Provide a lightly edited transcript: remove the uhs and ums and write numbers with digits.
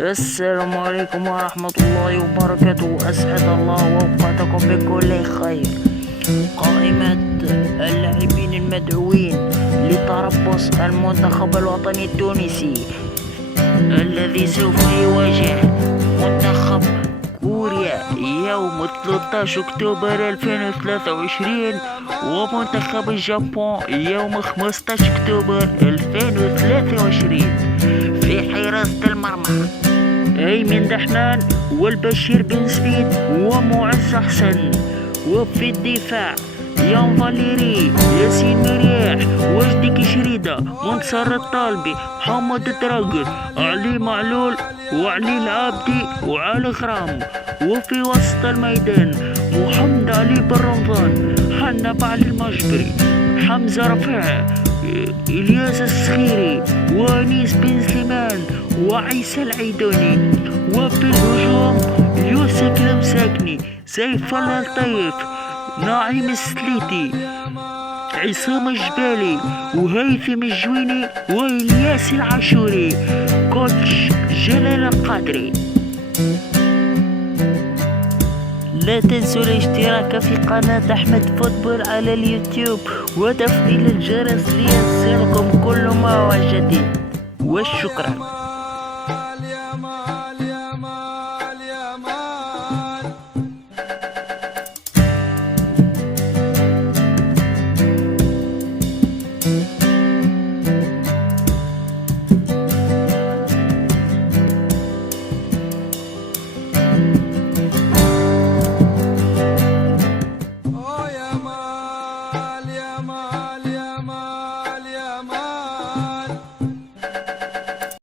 السلام عليكم ورحمة الله وبركاته. أسعد الله أوقاتكم بكل خير. قائمة اللاعبين المدعوين لتربص المنتخب الوطني التونسي الذي سوف يواجه منتخب كوريا يوم 13 أكتوبر 2023 ومنتخب اليابان يوم 15 أكتوبر 2023 في حراسة المرمى أيمن دحمان والبشير بن سعيد ومعز حسن، وفي الدفاع يان فاليري، ياسين مرياح، وجدي كشريدة، منصر الطالبي، محمد الدراجر، علي معلول وعلي العابدي وعلي خرام. وفي وسط الميدان محمد علي بن رمضان، حنب علي المجبري، حمزة رفيع، إلياس الصخيري، وانيس بن سليمان وعيسى العيدوني. وفي الهجوم يوسف المساكني، سيف الله الطيف، نعيم السليتي، عصام الجبالي، وهيثم الجويني، والياس العاشوري. كوتش جلال القادري. لا تنسوا الاشتراك في قناة أحمد فوتبول على اليوتيوب وتفعيل الجرس ليصلكم كل ما هو جديد، والشكرا.